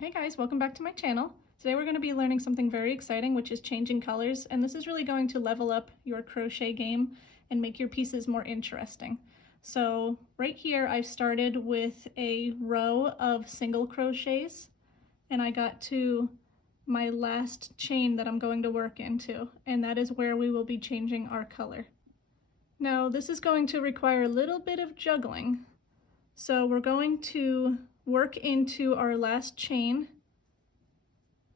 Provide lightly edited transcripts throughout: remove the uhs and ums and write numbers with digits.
Hey guys, welcome back to my channel. Today we're going to be learning something very exciting, which is changing colors, and this is really going to level up your crochet game and make your pieces more interesting. So right here I've started with a row of single crochets, and I got to my last chain that I'm going to work into, and that is where we will be changing our color. Now this is going to require a little bit of juggling, so we're going to work into our last chain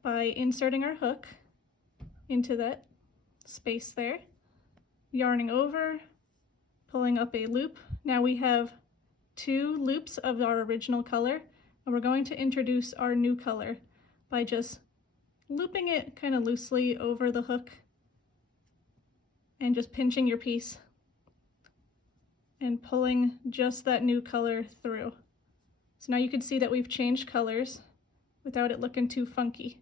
by inserting our hook into that space there, yarning over, pulling up a loop. Now we have 2 loops of our original color, and we're going to introduce our new color by just looping it kind of loosely over the hook and just pinching your piece and pulling just that new color through. So now you can see that we've changed colors without it looking too funky.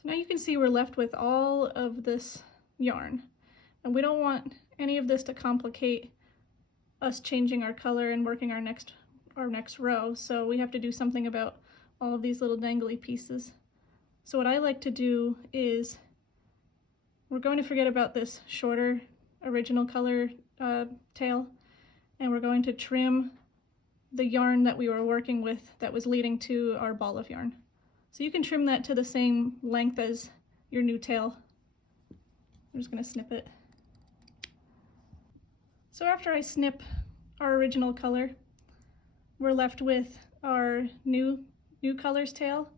So now you can see we're left with all of this yarn, and we don't want any of this to complicate us changing our color and working our next row, so we have to do something about all of these little dangly pieces. So what I like to do is we're going to forget about this shorter original color tail, and we're going to trim the yarn that we were working with that was leading to our ball of yarn. So you can trim that to the same length as your new tail. I'm just going to snip it. So after I snip our original color, we're left with our new color's tail,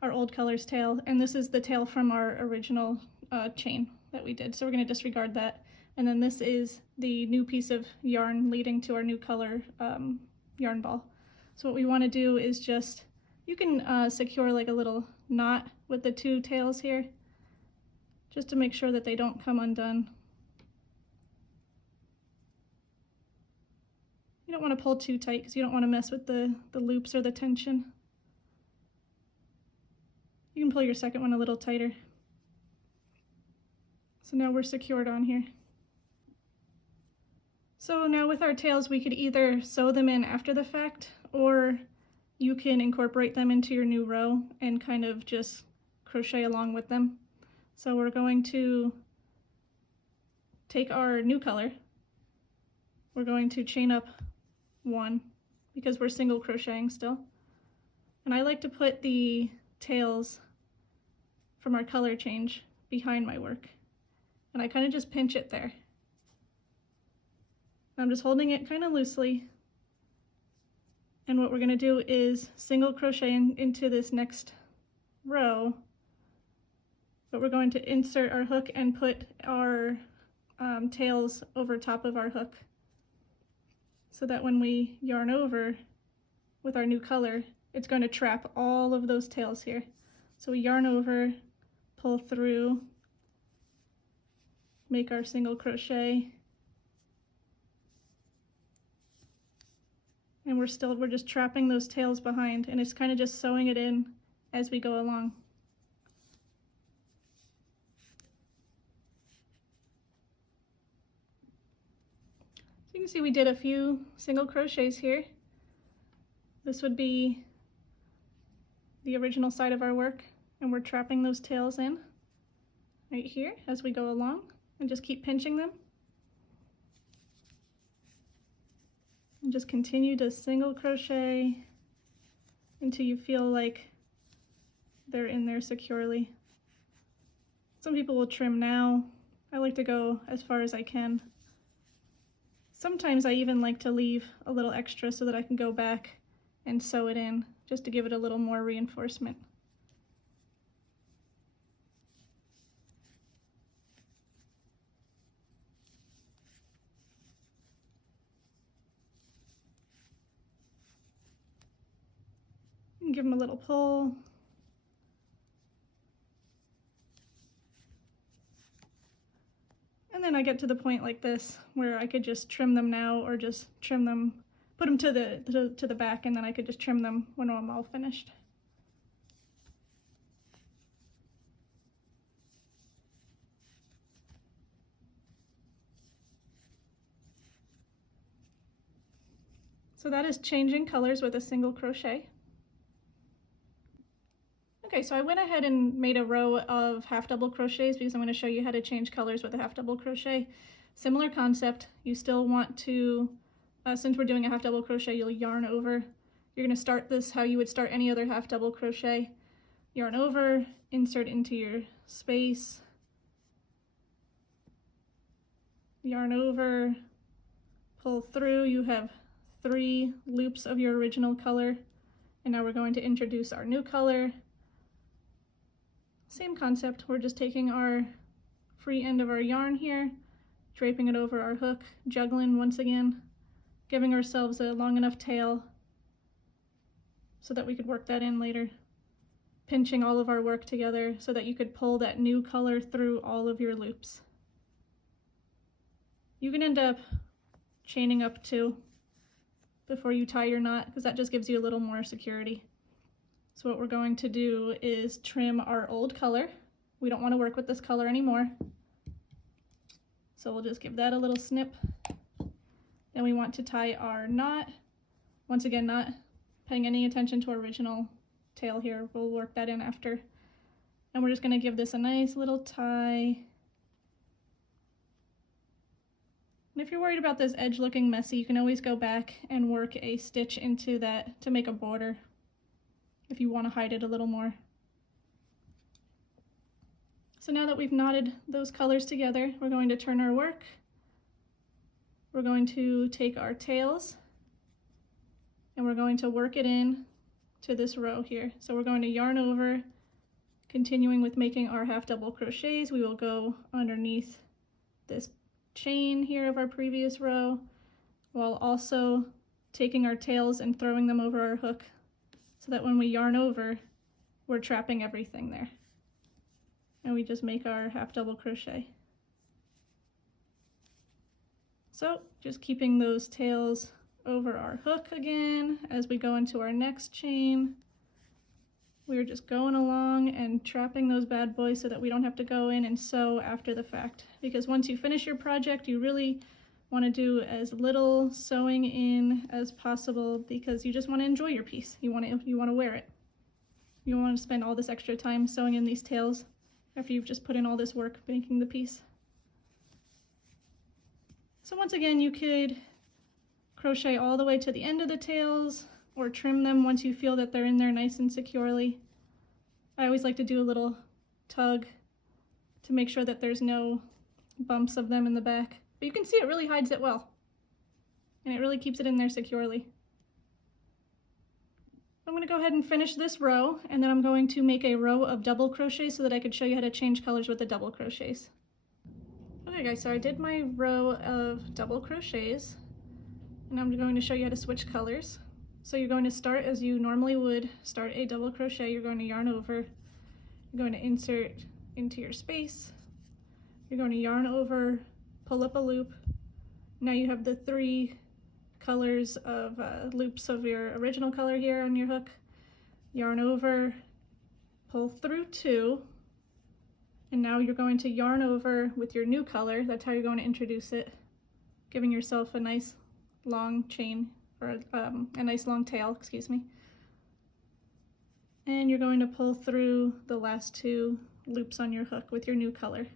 our old color's tail, and this is the tail from our original chain that we did. So we're going to disregard that. And then this is the new piece of yarn leading to our new color yarn ball. So what we want to do is just, you can secure like a little knot with the 2 tails here, just to make sure that they don't come undone. You don't want to pull too tight because you don't want to mess with the loops or the tension. You can pull your second one a little tighter. So now we're secured on here. So now with our tails, we could either sew them in after the fact, or you can incorporate them into your new row and kind of just crochet along with them. So we're going to take our new color, we're going to chain up 1 because we're single crocheting still. And I like to put the tails from our color change behind my work, and I kind of just pinch it there. I'm just holding it kind of loosely, and what we're going to do is single crochet into this next row, but we're going to insert our hook and put our tails over top of our hook, so that when we yarn over with our new color, it's going to trap all of those tails here. So we yarn over, pull through, make our single crochet, and we're just trapping those tails behind, and it's kind of just sewing it in as we go along. So you can see we did a few single crochets here. This would be the original side of our work, and we're trapping those tails in right here as we go along, and just keep pinching them. And just continue to single crochet until you feel like they're in there securely. Some people will trim now. I like to go as far as I can. Sometimes I even like to leave a little extra so that I can go back and sew it in, just to give it a little more reinforcement. And give them a little pull. And then I get to the point like this where I could just trim them now, or just trim them, put them to the back, and then I could just trim them when I'm all finished. So that is changing colors with a single crochet. Okay, so I went ahead and made a row of half double crochets because I'm going to show you how to change colors with a half double crochet. Similar concept, you still want to, since we're doing a half double crochet, you'll yarn over. You're going to start this how you would start any other half double crochet. Yarn over, insert into your space, yarn over, pull through. You have 3 loops of your original color, and now we're going to introduce our new color. Same concept, we're just taking our free end of our yarn here, draping it over our hook, juggling once again, giving ourselves a long enough tail so that we could work that in later, pinching all of our work together so that you could pull that new color through all of your loops. You can end up chaining up 2 before you tie your knot because that just gives you a little more security. So what we're going to do is trim our old color. We don't want to work with this color anymore. So we'll just give that a little snip. Then we want to tie our knot. Once again, not paying any attention to our original tail here. We'll work that in after. And we're just going to give this a nice little tie. And if you're worried about this edge looking messy, you can always go back and work a stitch into that to make a border if you want to hide it a little more. So now that we've knotted those colors together, we're going to turn our work. We're going to take our tails and we're going to work it in to this row here. So we're going to yarn over, continuing with making our half double crochets. We will go underneath this chain here of our previous row while also taking our tails and throwing them over our hook so that when we yarn over, we're trapping everything there. And we just make our half double crochet. So just keeping those tails over our hook again as we go into our next chain. We're just going along and trapping those bad boys so that we don't have to go in and sew after the fact. Because once you finish your project, you really want to do as little sewing in as possible because you just want to enjoy your piece. You want to wear it. You don't want to spend all this extra time sewing in these tails after you've just put in all this work making the piece. So once again, you could crochet all the way to the end of the tails or trim them once you feel that they're in there nice and securely. I always like to do a little tug to make sure that there's no bumps of them in the back. But you can see it really hides it well, and it really keeps it in there securely. I'm going to go ahead and finish this row, and then I'm going to make a row of double crochets so that I could show you how to change colors with the double crochets. Okay guys, so I did my row of double crochets, and I'm going to show you how to switch colors. So you're going to start as you normally would start a double crochet. You're going to yarn over, you're going to insert into your space, you're going to yarn over, pull up a loop. Now you have the 3 colors of loops of your original color here on your hook. Yarn over, pull through 2, and now you're going to yarn over with your new color. That's how you're going to introduce it, giving yourself a nice long chain, or a nice long tail, excuse me. And you're going to pull through the last 2 loops on your hook with your new color.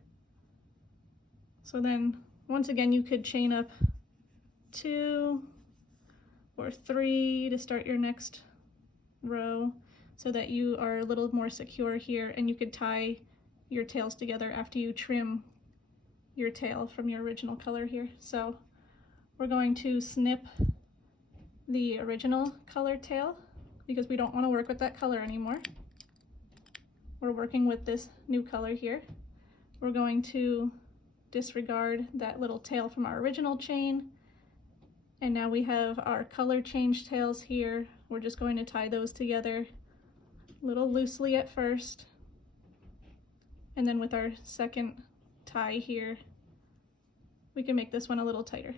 So then, once again, you could chain up 2 or 3 to start your next row so that you are a little more secure here, and you could tie your tails together after you trim your tail from your original color here. So we're going to snip the original color tail because we don't want to work with that color anymore. We're working with this new color here. We're going to disregard that little tail from our original chain, and now we have our color change tails here. We're just going to tie those together a little loosely at first, and then with our second tie here we can make this one a little tighter.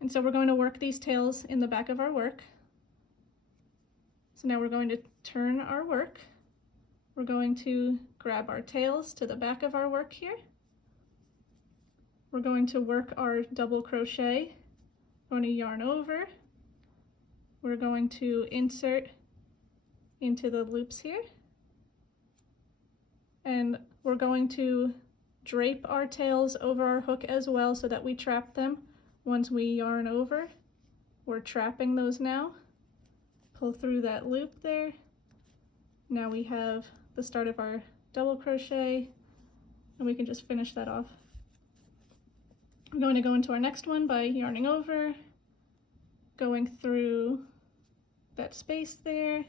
And so we're going to work these tails in the back of our work. So now we're going to turn our work. We're going to grab our tails to the back of our work here. We're going to work our double crochet. We're going to yarn over. We're going to insert into the loops here. And we're going to drape our tails over our hook as well so that we trap them. Once we yarn over, we're trapping those now. Pull through that loop there. Now we have the start of our double crochet, and we can just finish that off. I'm going to go into our next one by yarning over, going through that space there,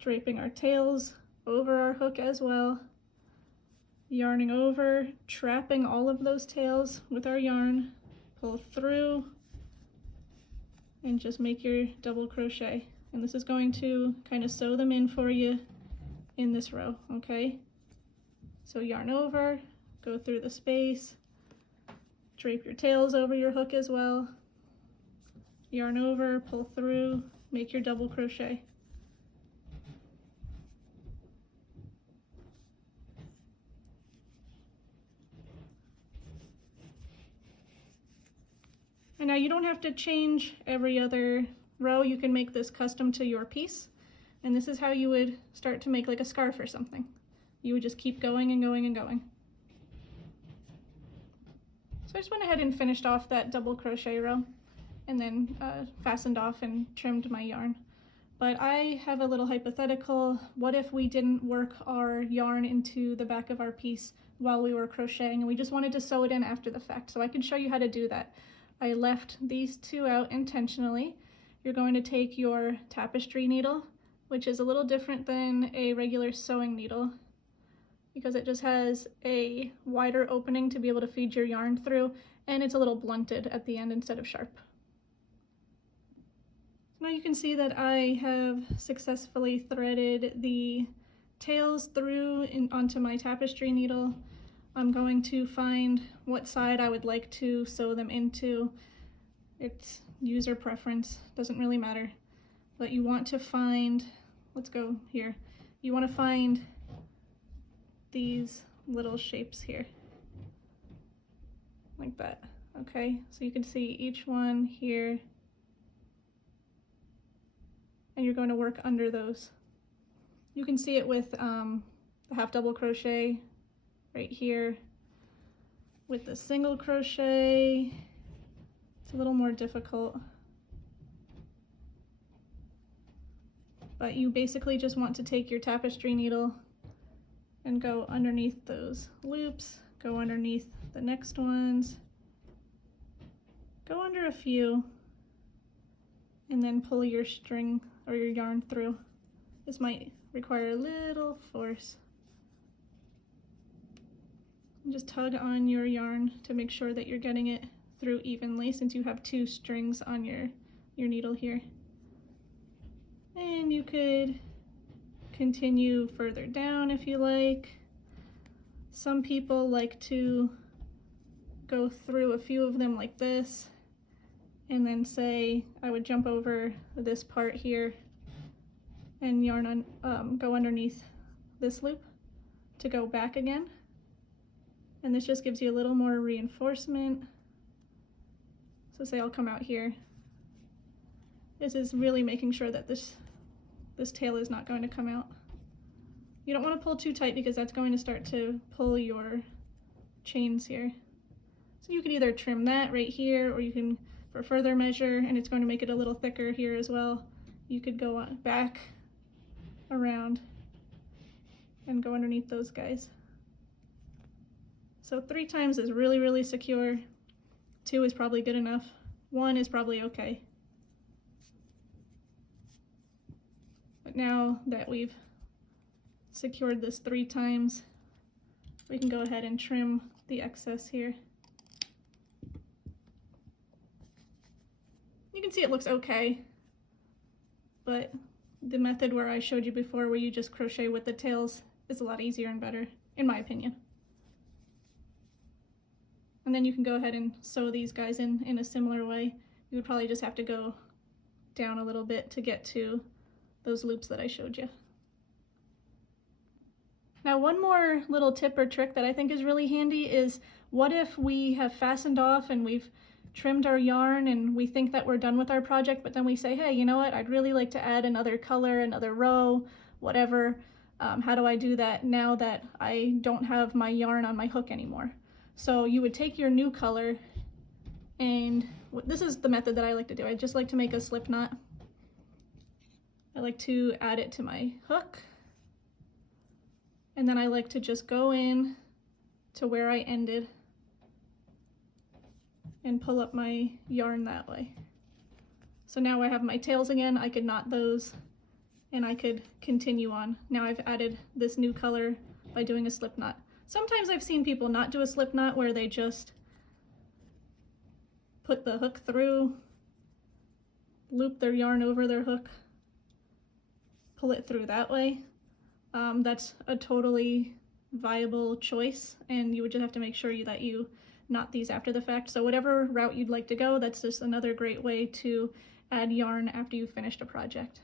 draping our tails over our hook as well, yarning over, trapping all of those tails with our yarn, pull through, and just make your double crochet. And this is going to kind of sew them in for you in this row, okay? So yarn over, go through the space, drape your tails over your hook as well, yarn over, pull through, make your double crochet. And now you don't have to change every other row. You can make this custom to your piece. And this is how you would start to make like a scarf or something. You would just keep going and going and going. So I just went ahead and finished off that double crochet row and then fastened off and trimmed my yarn. But I have a little hypothetical. What if we didn't work our yarn into the back of our piece while we were crocheting and we just wanted to sew it in after the fact? So I can show you how to do that. I left these two out intentionally. You're going to take your tapestry needle, which is a little different than a regular sewing needle because it just has a wider opening to be able to feed your yarn through, and it's a little blunted at the end instead of sharp. Now you can see that I have successfully threaded the tails through onto my tapestry needle. I'm going to find what side I would like to sew them into. It's user preference, doesn't really matter. But you want to find, let's go here. You want to find these little shapes here, like that, okay? So you can see each one here, and you're going to work under those. You can see it with the half double crochet right here. With the single crochet, it's a little more difficult. But you basically just want to take your tapestry needle and go underneath those loops, go underneath the next ones, go under a few, and then pull your string or your yarn through. This might require a little force. And just tug on your yarn to make sure that you're getting it through evenly, since you have two strings on your needle here. And you could continue further down if you like. Some people like to go through a few of them like this, and then say I would jump over this part here and yarn on, go underneath this loop to go back again. And this just gives you a little more reinforcement. So say I'll come out here. This is really making sure that this tail is not going to come out. You don't want to pull too tight because that's going to start to pull your chains here. So you can either trim that right here, or you can, for further measure, and it's going to make it a little thicker here as well, you could go on back around and go underneath those guys. So 3 times is really, really secure. 2 is probably good enough. 1 is probably okay. But now that we've secured this 3 times, we can go ahead and trim the excess here. You can see it looks okay, but the method where I showed you before, where you just crochet with the tails, is a lot easier and better, in my opinion. And then you can go ahead and sew these guys in a similar way. You would probably just have to go down a little bit to get to those loops that I showed you. Now, one more little tip or trick that I think is really handy is, what if we have fastened off and we've trimmed our yarn and we think that we're done with our project, but then we say, hey, you know what, I'd really like to add another color, another row. whatever. How do I do that now that I don't have my yarn on my hook anymore? So you would take your new color, and this is the method that I like to do. I just like to make a slip knot. I like to add it to my hook, and then I like to just go in to where I ended and pull up my yarn that way. So now I have my tails again. I could knot those and I could continue on. Now I've added this new color by doing a slip knot. Sometimes I've seen people not do a slip knot where they just put the hook through, loop their yarn over their hook, pull it through that way. That's a totally viable choice, and you would just have to make sure that you knot these after the fact. So whatever route you'd like to go, that's just another great way to add yarn after you've finished a project.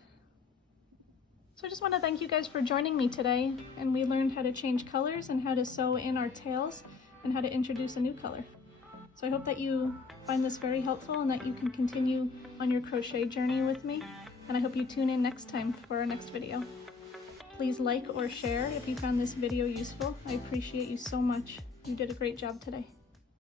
So I just want to thank you guys for joining me today, and we learned how to change colors and how to sew in our tails and how to introduce a new color. So I hope that you find this very helpful and that you can continue on your crochet journey with me, and I hope you tune in next time for our next video. Please like or share if you found this video useful. I appreciate you so much. You did a great job today.